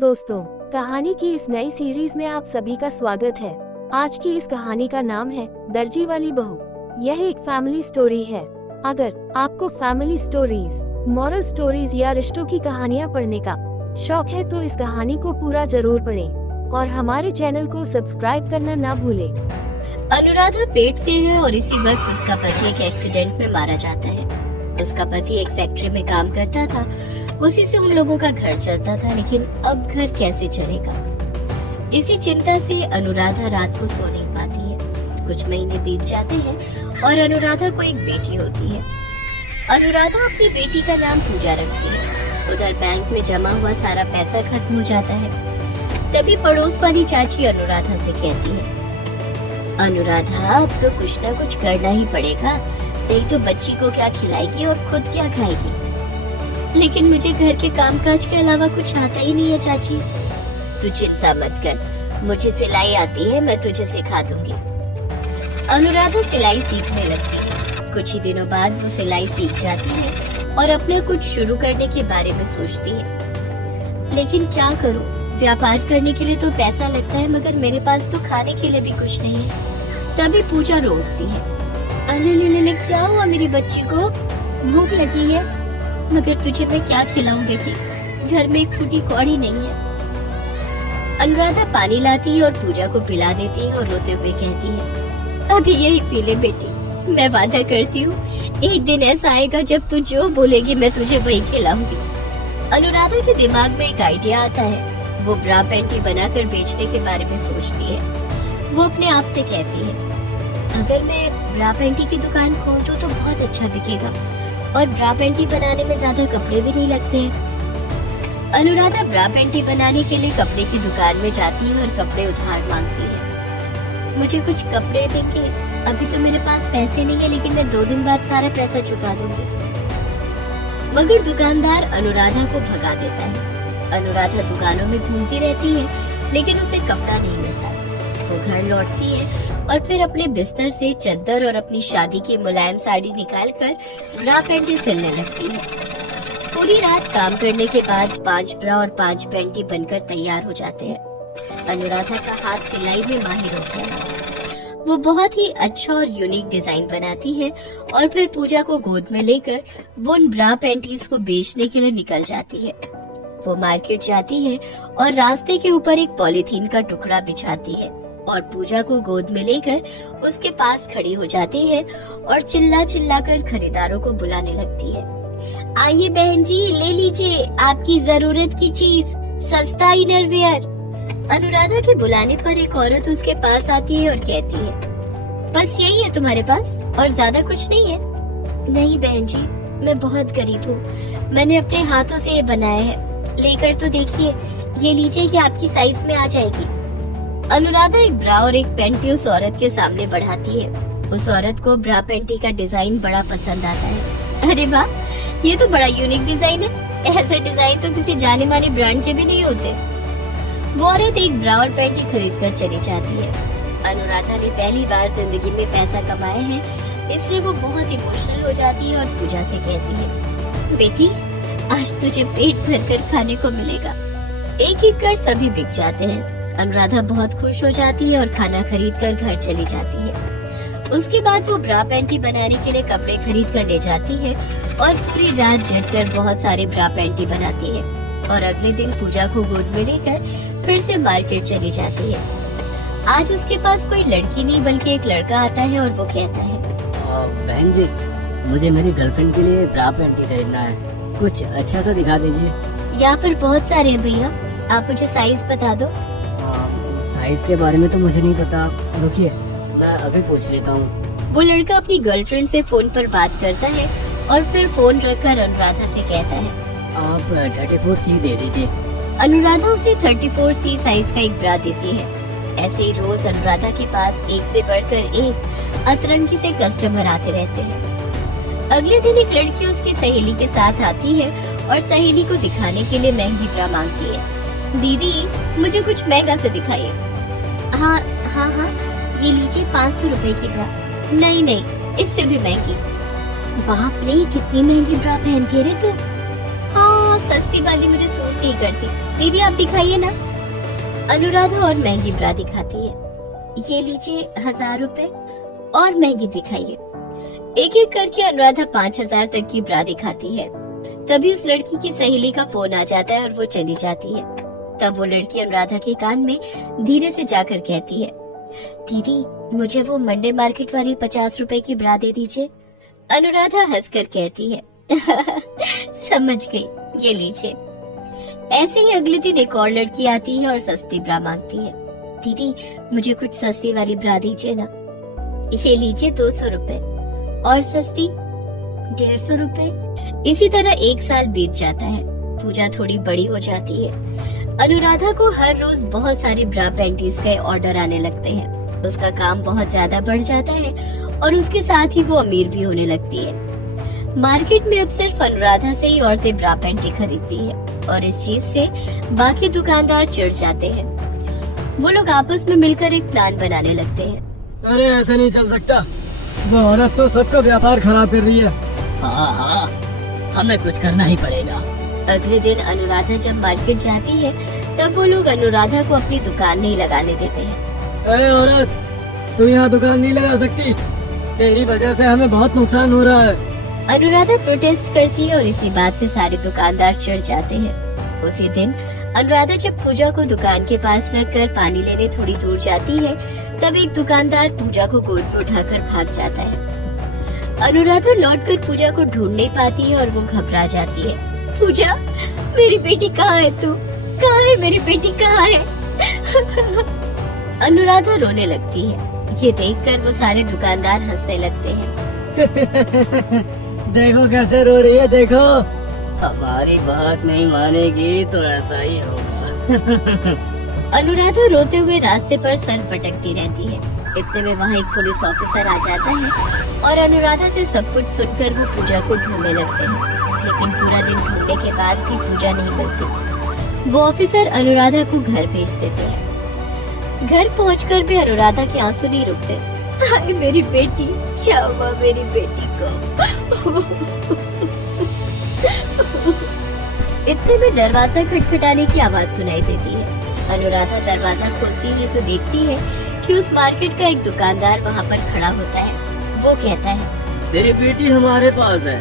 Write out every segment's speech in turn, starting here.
दोस्तों, कहानी की इस नई सीरीज में आप सभी का स्वागत है। आज की इस कहानी का नाम है दर्जी वाली बहू। यह एक फैमिली स्टोरी है। अगर आपको फैमिली स्टोरीज, मॉरल स्टोरीज या रिश्तों की कहानियाँ पढ़ने का शौक है तो इस कहानी को पूरा जरूर पढ़ें और हमारे चैनल को सब्सक्राइब करना ना भूलें। अनुराधा पेट से है और इसी वक्त उसका पति एक एक्सीडेंट में मारा जाता है। उसका पति एक फैक्ट्री में काम करता था, उसी से उन लोगों का घर चलता था, लेकिन अब घर कैसे चलेगा, इसी चिंता से अनुराधा रात को सो नहीं पाती है। कुछ महीने बीत जाते हैं और अनुराधा को एक बेटी होती है। अनुराधा अपनी बेटी का नाम पूजा रखती है। उधर बैंक में जमा हुआ सारा पैसा खत्म हो जाता है। तभी पड़ोस वाली चाची अनुराधा से कहती है, अनुराधा अब तो कुछ ना कुछ करना ही पड़ेगा, नहीं तो बच्ची को क्या खिलाएगी और खुद क्या खाएगी। लेकिन मुझे घर के कामकाज के अलावा कुछ आता ही नहीं है चाची। तू चिंता मत कर, मुझे सिलाई आती है, मैं तुझे सिखा दूंगी। अनुराधा सिलाई सीखने लगती है। कुछ ही दिनों बाद वो सिलाई सीख जाती है और अपने कुछ शुरू करने के बारे में सोचती है। लेकिन क्या करूं, व्यापार करने के लिए तो पैसा लगता है, मगर मेरे पास तो खाने के लिए भी कुछ नहीं है। तभी पूजा रो उठती है, अरे ले क्या हुआ मेरी बच्ची को, भूख लगी है, मगर तुझे मैं क्या खिलाऊं बेटी, घर में एक फूटी कौड़ी नहीं है। अनुराधा पानी लाती है और पूजा को पिला देती है और रोते हुए कहती है, अभी यही पी ले बेटी, मैं वादा करती हूँ एक दिन ऐसा आएगा जब तू जो बोलेगी मैं तुझे वही खिलाऊंगी। अनुराधा के दिमाग में एक आइडिया आता है। वो ब्रा पैंटी बनाकर बेचने के बारे में सोचती है। वो अपने आप से कहती है, अगर मैं ब्रा पैंटी की दुकान खोल दूं तो बहुत अच्छा बिकेगा और ब्रा पैंटी बनाने में ज्यादा कपड़े भी नहीं लगते हैं। अनुराधा ब्रा पैंटी बनाने के लिए कपड़े की दुकान में जाती है और कपड़े उधार मांगती है। मुझे कुछ कपड़े देंगे? अभी तो मेरे पास पैसे नहीं है, लेकिन मैं 2 दिन बाद सारा पैसा चुका दूंगी। मगर दुकानदार अनुराधा को भगा देता है। अनुराधा दुकानों में घूमती रहती है, लेकिन उसे कपड़ा नहीं मिलता। वो घर लौटती है और फिर अपने बिस्तर से चद्दर और अपनी शादी की मुलायम साड़ी निकालकर ब्रा पैंटी सिलने लगती है। पूरी रात काम करने के बाद 5 ब्रा और 5 पैंटी बनकर तैयार हो जाते हैं। अनुराधा का हाथ सिलाई में माहिर होता है। वो बहुत ही अच्छा और यूनिक डिजाइन बनाती है और फिर पूजा को गोद में लेकर वो उन ब्रा पैंटीज को बेचने के लिए निकल जाती है। वो मार्केट जाती है और रास्ते के ऊपर एक पॉलीथीन का टुकड़ा बिछाती है और पूजा को गोद में लेकर उसके पास खड़ी हो जाती है और चिल्ला चिल्ला कर खरीदारों को बुलाने लगती है, आइए बहन जी, ले लीजिए आपकी जरूरत की चीज, सस्ता इनरवियर। अनुराधा के बुलाने पर एक औरत उसके पास आती है और कहती है, बस यही है तुम्हारे पास और ज्यादा कुछ नहीं है? नहीं बहन जी, मैं बहुत गरीब हूँ, मैंने अपने हाथों से ये बनाया है, लेकर तो देखिए, ये लीजिए, ये आपकी साइज में आ जाएगी। अनुराधा एक ब्रा और एक पैंटी उस औरत के सामने बढ़ाती है। उस औरत को ब्रा पैंटी का डिजाइन बड़ा पसंद आता है। अरे वाह, ये तो बड़ा यूनिक डिजाइन है, ऐसे डिजाइन तो किसी जाने माने ब्रांड के भी नहीं होते। वो औरत एक ब्रा और पैंटी खरीद कर चली जाती है। अनुराधा ने पहली बार जिंदगी में पैसा कमाया है, इसलिए वो बहुत इमोशनल हो जाती है और पूजा से कहती है, बेटी आज तुझे पेट भर कर खाने को मिलेगा। एक एक कर सभी बिक जाते हैं। अनुराधा बहुत खुश हो जाती है और खाना खरीद कर घर चली जाती है। उसके बाद वो ब्रा पैंटी बनाने के लिए कपड़े खरीद कर ले जाती है और पूरी रात जगकर बहुत सारे ब्रा पैंटी बनाती है और अगले दिन पूजा को गोद में लेकर फिर से मार्केट चली जाती है। आज उसके पास कोई लड़की नहीं बल्कि एक लड़का आता है और वो कहता है, बहन जी, मुझे मेरी गर्लफ्रेंड के लिए ब्रा पैंटी खरीदना है, कुछ अच्छा सा दिखा दीजिए। यहाँ पर बहुत सारे हैं भैया, आप मुझे साइज बता दो। साइज के बारे में तो मुझे नहीं पता, रुकिए मैं अभी पूछ लेता हूँ। वो लड़का अपनी गर्लफ्रेंड से फोन पर बात करता है और फिर फोन रखकर अनुराधा से कहता है, आप 34C दे दीजिए। अनुराधा उसे 34C साइज का एक ब्रा देती है। ऐसे ही रोज अनुराधा के पास एक से बढ़कर एक अतरंगी से कस्टमर आते रहते हैं। अगले दिन एक लड़की उसकी सहेली के साथ आती है और सहेली को दिखाने के लिए महंगी ब्रा मांगती है। दीदी मुझे कुछ महंगा से दिखाइए। हाँ, ये लीजिए 500 रुपए की ब्रा। नहीं, इससे भी महंगी। बाप रे, कितनी महंगी ब्रा पहनती है रे तू। हाँ, सस्ती वाली मुझे सूट नहीं करती, दीदी आप दिखाइए ना। अनुराधा और महंगी ब्रा दिखाती है। ये लीजिए 1000 रुपए और महंगी दिखाइए। एक एक करके अनुराधा 5000 तक की ब्रा दिखाती है। तभी उस लड़की की सहेली का फोन आ जाता है और वो चली जाती है। तब वो लड़की अनुराधा के कान में धीरे से जाकर कहती है, दीदी मुझे वो मंडे मार्केट वाली 50 रुपए की ब्रा दे दीजिए। अनुराधा हंसकर कहती है समझ गई, ये लीजिए। ऐसे ही अगले दिन एक और लड़की आती है और सस्ती ब्रा मांगती है। दीदी मुझे कुछ सस्ती वाली ब्रा दीजिए ना। ये लीजिए 200 रुपए और सस्ती 150 रुपए। इसी तरह 1 साल बीत जाता है। पूजा थोड़ी बड़ी हो जाती है। अनुराधा को हर रोज बहुत सारी ब्रा पैंटीज के ऑर्डर आने लगते हैं। उसका काम बहुत ज्यादा बढ़ जाता है और उसके साथ ही वो अमीर भी होने लगती है। मार्केट में अब सिर्फ अनुराधा से ही औरतें ब्रा पैंटी खरीदती है और इस चीज से बाकी दुकानदार चिढ़ जाते हैं। वो लोग आपस में मिलकर एक प्लान बनाने लगते हैं। अरे ऐसा नहीं चल सकता, वो औरत तो सबका व्यापार खराब कर रही है। हाँ, हमें कुछ करना ही पड़ेगा। अगले दिन अनुराधा जब मार्केट जाती है तब वो लोग अनुराधा को अपनी दुकान नहीं लगाने देते हैं। अरे औरत, तू यहाँ दुकान नहीं लगा सकती, तेरी वजह से हमें बहुत नुकसान हो रहा है। अनुराधा प्रोटेस्ट करती है और इसी बात से सारे दुकानदार चिढ़ जाते हैं। उसी दिन अनुराधा जब पूजा को दुकान के पास रखकर पानी लेने थोड़ी दूर जाती है तब एक दुकानदार पूजा को गोद में उठाकर भाग जाता है। अनुराधा लौटकर पूजा को ढूंढ नहीं पाती है और वो घबरा जाती है। पूजा, मेरी बेटी कहाँ है? तू कहाँ है? मेरी बेटी कहाँ है? अनुराधा रोने लगती है। ये देखकर वो सारे दुकानदार हंसने लगते हैं। देखो कैसे रो रही है, देखो। हमारी बात नहीं मानेगी तो ऐसा ही होगा। अनुराधा रोते हुए रास्ते पर सर भटकती रहती है। इतने में वहाँ एक पुलिस ऑफिसर आ जाता है और अनुराधा से सब कुछ सुनकर वो पूजा को ढूंढने लगते हैं। लेकिन पूरा दिन ढूंढने के बाद भी पूजा नहीं मिलती। वो ऑफिसर अनुराधा को घर भेज देते हैं। घर पहुंचकर भी अनुराधा के आंसू नहीं रुकते। हाय मेरी बेटी, क्या हुआ मेरी बेटी को? इतने में दरवाजा खटखटाने की आवाज सुनाई देती है। अनुराधा दरवाजा खोलती है तो देखती है कि उस मार्केट का एक दुकानदार वहाँ पर खड़ा होता है। वो कहता है, तेरी बेटी हमारे पास है।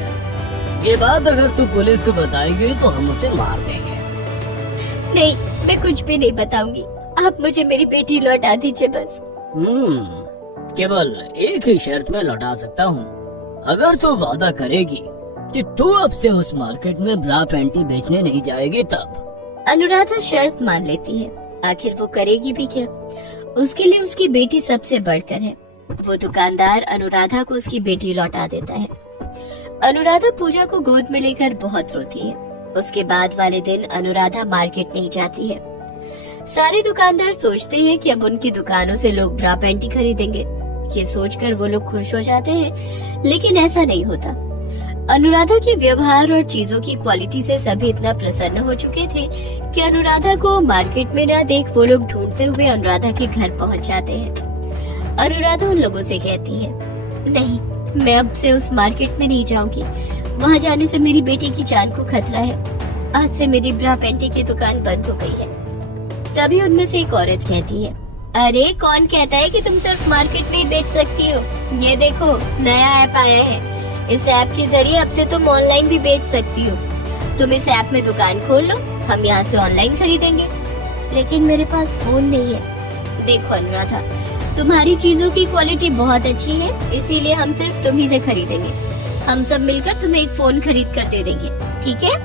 ये बात अगर तू पुलिस को बताएगी तो हम उसे मार देंगे। नहीं, मैं कुछ भी नहीं बताऊंगी। आप मुझे मेरी बेटी लौटा दीजिए बस। केवल एक ही शर्त में लौटा सकता हूँ। अगर तू वादा करेगी कि तू अब से उस मार्केट में ब्रा पैंटी बेचने नहीं जाएगी तब। अनुराधा शर्त मान लेती है। आखिर वो करेगी भी क्या? उसके लिए उसकी बेटी सबसे बढ़कर है। वो दुकानदार अनुराधा को उसकी बेटी लौटा देता है। अनुराधा पूजा को गोद में लेकर बहुत रोती है। उसके बाद वाले दिन अनुराधा मार्केट नहीं जाती है। सारे दुकानदार सोचते हैं कि अब उनकी दुकानों से लोग ब्रा पैंटी खरीदेंगे। ये सोचकर वो लोग खुश हो जाते हैं, लेकिन ऐसा नहीं होता। अनुराधा के व्यवहार और चीजों की क्वालिटी से सभी इतना प्रसन्न हो चुके थे कि अनुराधा को मार्केट में न देख वो लोग ढूंढते हुए अनुराधा के घर पहुंच जाते हैं। अनुराधा उन लोगों से कहती है, नहीं, मैं अब से उस मार्केट में नहीं जाऊंगी। वहाँ जाने से मेरी बेटी की जान को खतरा है। आज से मेरी ब्रा पैंटी की दुकान बंद हो गई है। तभी उनमें से एक औरत कहती है, अरे कौन कहता है कि तुम सिर्फ मार्केट में ही बेच सकती हो? ये देखो, नया ऐप आया है। इस ऐप के जरिए अब से तुम ऑनलाइन भी बेच सकती हो। तुम इस ऐप में दुकान खोल लो, हम यहाँ से ऑनलाइन खरीदेंगे। लेकिन मेरे पास फोन नहीं है। देखो अनुराधा, तुम्हारी चीजों की क्वालिटी बहुत अच्छी है, इसीलिए हम सिर्फ तुम्ही से खरीदेंगे। हम सब मिलकर तुम्हें एक फोन खरीद कर दे देंगे, ठीक है?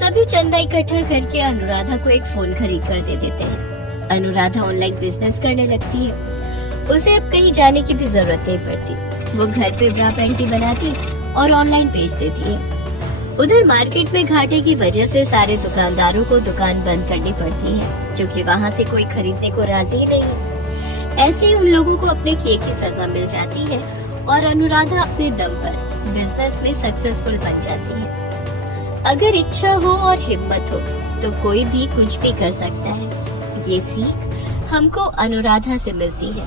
सभी चंदा इकट्ठा करके अनुराधा को एक फोन खरीद कर दे देते हैं। अनुराधा ऑनलाइन बिजनेस करने लगती है। उसे अब कहीं जाने की भी जरूरत नहीं पड़ती। वो घर पे ब्रा पैंटी बनाती और ऑनलाइन बेच देती है। उधर मार्केट में घाटे की वजह से सारे दुकानदारों को दुकान बंद करनी पड़ती है, क्योंकि वहाँ से कोई खरीदने को राजी नहीं। ऐसे ही उन लोगों को अपने किए की सजा मिल जाती है और अनुराधा अपने दम पर बिजनेस में सक्सेसफुल बन जाती है। अगर इच्छा हो और हिम्मत हो तो कोई भी कुछ भी कर सकता है। ये सीख हमको अनुराधा से मिलती है।